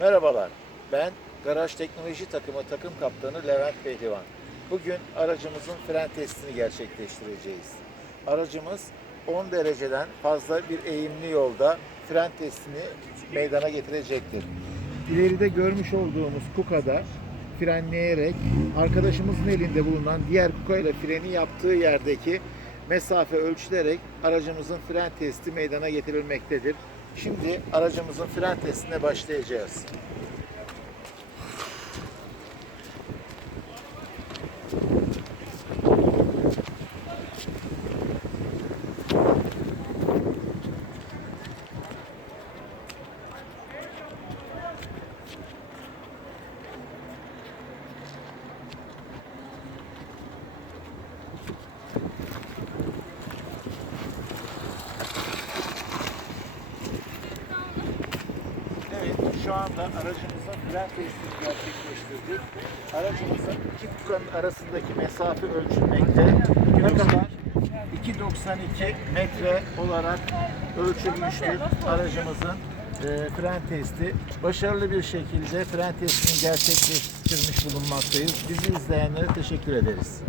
Merhabalar, ben Garaj Teknoloji Takımı takım kaptanı Levent Pehlivan. Bugün aracımızın fren testini gerçekleştireceğiz. Aracımız 10 dereceden fazla bir eğimli yolda fren testini meydana getirecektir. İleride görmüş olduğumuz Kuka'da frenleyerek arkadaşımızın elinde bulunan diğer Kuka ile freni yaptığı yerdeki mesafe ölçülerek aracımızın fren testi meydana getirilmektedir. Şimdi aracımızın fren testine başlayacağız. Şu anda aracımızın fren testini gerçekleştirdik. Aracımızın iki kukanın arasındaki mesafe ölçülmekte. Ne kadar? 2.92 metre olarak ölçülmüştür aracımızın e, fren testi. Başarılı bir şekilde fren testini gerçekleştirmiş bulunmaktayız. Bizi izleyenlere teşekkür ederiz.